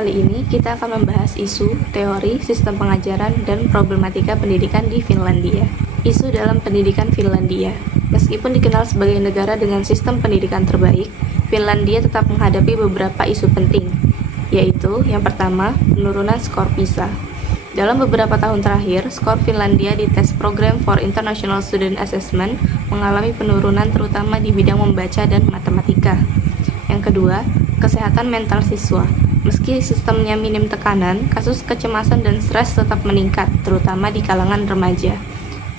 kali ini kita akan membahas isu, teori, sistem pengajaran, dan problematika pendidikan di Finlandia. Isu dalam pendidikan Finlandia. Meskipun dikenal sebagai negara dengan sistem pendidikan terbaik, Finlandia tetap menghadapi beberapa isu penting, yaitu yang pertama, penurunan skor PISA. Dalam beberapa tahun terakhir, skor Finlandia di tes program for International Student Assessment mengalami penurunan terutama di bidang membaca dan matematika. Yang kedua, kesehatan mental siswa. Meski sistemnya minim tekanan, kasus kecemasan dan stres tetap meningkat, terutama di kalangan remaja.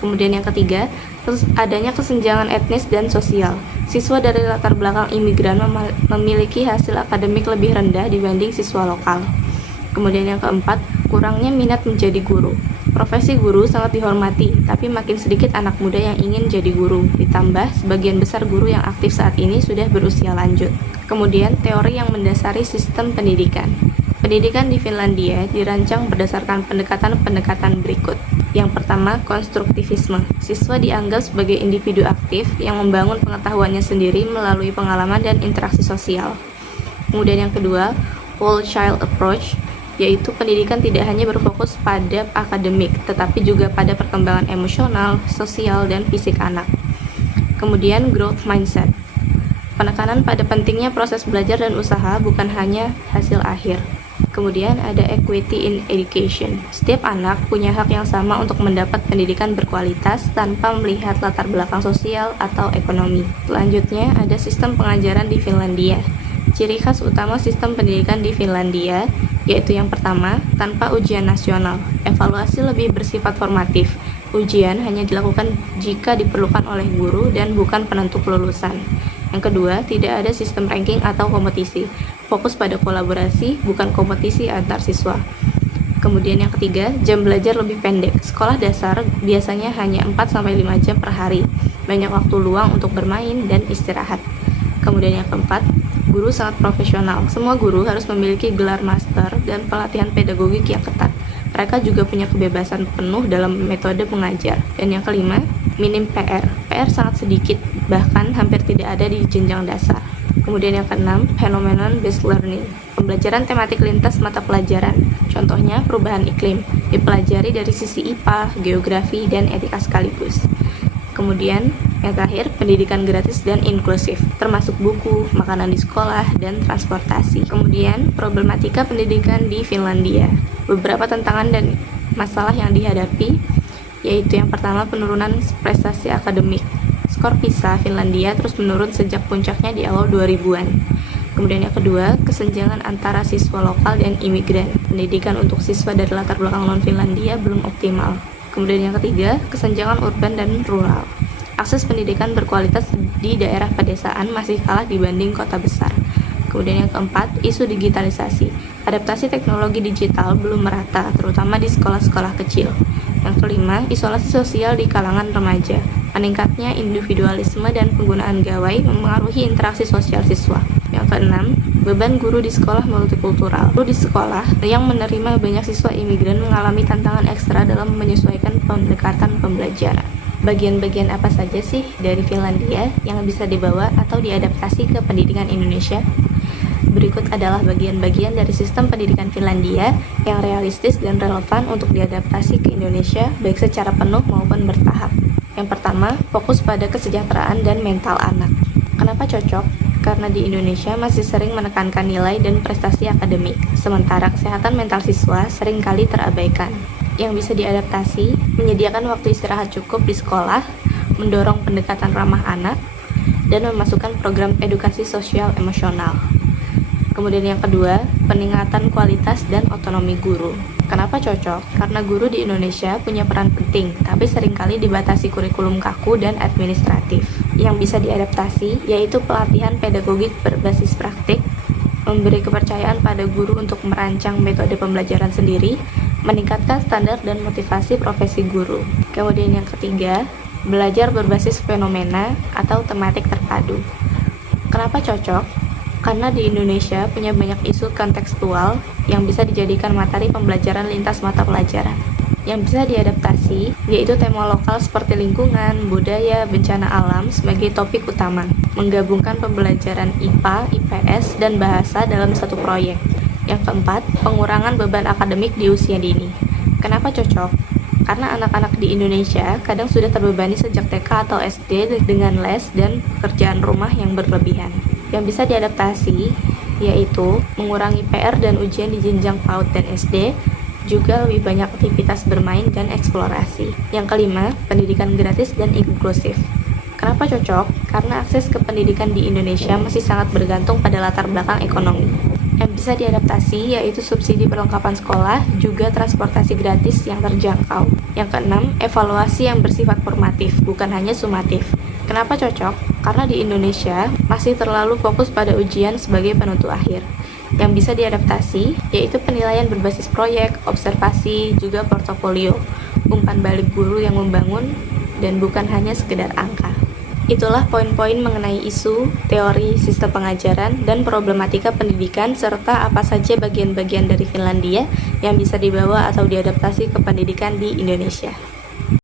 Kemudian yang ketiga, adanya kesenjangan etnis dan sosial. Siswa dari latar belakang imigran memiliki hasil akademik lebih rendah dibanding siswa lokal. Kemudian yang keempat, kurangnya minat menjadi guru. Profesi guru sangat dihormati, tapi makin sedikit anak muda yang ingin jadi guru. Ditambah, sebagian besar guru yang aktif saat ini sudah berusia lanjut. Kemudian, teori yang mendasari sistem pendidikan. Pendidikan di Finlandia dirancang berdasarkan pendekatan-pendekatan berikut. Yang pertama, konstruktivisme. Siswa dianggap sebagai individu aktif yang membangun pengetahuannya sendiri melalui pengalaman dan interaksi sosial. Kemudian yang kedua, whole child approach, yaitu pendidikan tidak hanya berfokus pada akademik, tetapi juga pada perkembangan emosional, sosial, dan fisik anak. Kemudian growth mindset. Penekanan pada pentingnya proses belajar dan usaha bukan hanya hasil akhir. Kemudian ada equity in education. Setiap anak punya hak yang sama untuk mendapat pendidikan berkualitas tanpa melihat latar belakang sosial atau ekonomi. Selanjutnya ada sistem pengajaran di Finlandia. Ciri khas utama sistem pendidikan di Finlandia yaitu yang pertama, tanpa ujian nasional. Evaluasi lebih bersifat formatif. Ujian hanya dilakukan jika diperlukan oleh guru dan bukan penentu kelulusan. Yang kedua, tidak ada sistem ranking atau kompetisi. Fokus pada kolaborasi, bukan kompetisi antar siswa. Kemudian yang ketiga, jam belajar lebih pendek. Sekolah dasar biasanya hanya 4-5 jam per hari. Banyak waktu luang untuk bermain dan istirahat. Kemudian yang keempat, guru sangat profesional. Semua guru harus memiliki gelar master dan pelatihan pedagogik yang ketat. Mereka juga punya kebebasan penuh dalam metode mengajar. Dan yang kelima, minim PR. PR sangat sedikit, bahkan hampir tidak ada di jenjang dasar. Kemudian yang keenam, phenomenon based learning. Pembelajaran tematik lintas mata pelajaran. Contohnya perubahan iklim, dipelajari dari sisi IPA, geografi, dan etika sekaligus. Kemudian yang terakhir, pendidikan gratis dan inklusif, termasuk buku, makanan di sekolah, dan transportasi. Kemudian, problematika pendidikan di Finlandia. Beberapa tantangan dan masalah yang dihadapi, yaitu yang pertama, penurunan prestasi akademik. Skor PISA Finlandia terus menurun sejak puncaknya di awal 2000-an. Kemudian yang kedua, kesenjangan antara siswa lokal dan imigran. Pendidikan untuk siswa dari latar belakang non-Finlandia belum optimal. Kemudian yang ketiga, kesenjangan urban dan rural. Akses pendidikan berkualitas di daerah pedesaan masih kalah dibanding kota besar. Kemudian yang keempat, isu digitalisasi. Adaptasi teknologi digital belum merata, terutama di sekolah-sekolah kecil. Yang kelima, isolasi sosial di kalangan remaja. Meningkatnya individualisme dan penggunaan gawai mempengaruhi interaksi sosial siswa. Yang keenam, beban guru di sekolah multikultural. Guru di sekolah yang menerima banyak siswa imigran mengalami tantangan ekstra dalam menyesuaikan pendekatan pembelajaran. Bagian-bagian apa saja sih dari Finlandia yang bisa dibawa atau diadaptasi ke pendidikan Indonesia? Berikut adalah bagian-bagian dari sistem pendidikan Finlandia yang realistis dan relevan untuk diadaptasi ke Indonesia baik secara penuh maupun bertahap. Yang pertama, fokus pada kesejahteraan dan mental anak. Kenapa cocok? Karena di Indonesia masih sering menekankan nilai dan prestasi akademik, sementara kesehatan mental siswa seringkali terabaikan. Yang bisa diadaptasi, menyediakan waktu istirahat cukup di sekolah, mendorong pendekatan ramah anak, dan memasukkan program edukasi sosial emosional. Kemudian yang kedua, peningkatan kualitas dan otonomi guru. Kenapa cocok? Karena guru di Indonesia punya peran penting, tapi seringkali dibatasi kurikulum kaku dan administratif. Yang bisa diadaptasi yaitu pelatihan pedagogik berbasis praktik, memberi kepercayaan pada guru untuk merancang metode pembelajaran sendiri, meningkatkan standar dan motivasi profesi guru. Kemudian yang ketiga, belajar berbasis fenomena atau tematik terpadu. Kenapa cocok? Karena di Indonesia punya banyak isu kontekstual yang bisa dijadikan materi pembelajaran lintas mata pelajaran. Yang bisa diadaptasi yaitu tema lokal seperti lingkungan, budaya, bencana alam sebagai topik utama, menggabungkan pembelajaran IPA, IPS, dan bahasa dalam satu proyek. Yang keempat, pengurangan beban akademik di usia dini. Kenapa cocok? Karena anak-anak di Indonesia kadang sudah terbebani sejak TK atau SD dengan les dan pekerjaan rumah yang berlebihan. Yang bisa diadaptasi yaitu mengurangi PR dan ujian di jenjang PAUD dan SD, juga lebih banyak aktivitas bermain dan eksplorasi. Yang kelima, pendidikan gratis dan inklusif. Kenapa cocok? Karena akses ke pendidikan di Indonesia masih sangat bergantung pada latar belakang ekonomi. Yang bisa diadaptasi yaitu subsidi perlengkapan sekolah, juga transportasi gratis yang terjangkau. Yang keenam, evaluasi yang bersifat formatif, bukan hanya sumatif. Kenapa cocok? Karena di Indonesia masih terlalu fokus pada ujian sebagai penentu akhir. Yang bisa diadaptasi yaitu penilaian berbasis proyek, observasi, juga portofolio, umpan balik guru yang membangun, dan bukan hanya sekedar angka. Itulah poin-poin mengenai isu, teori, sistem pengajaran, dan problematika pendidikan, serta apa saja bagian-bagian dari Finlandia yang bisa dibawa atau diadaptasi ke pendidikan di Indonesia.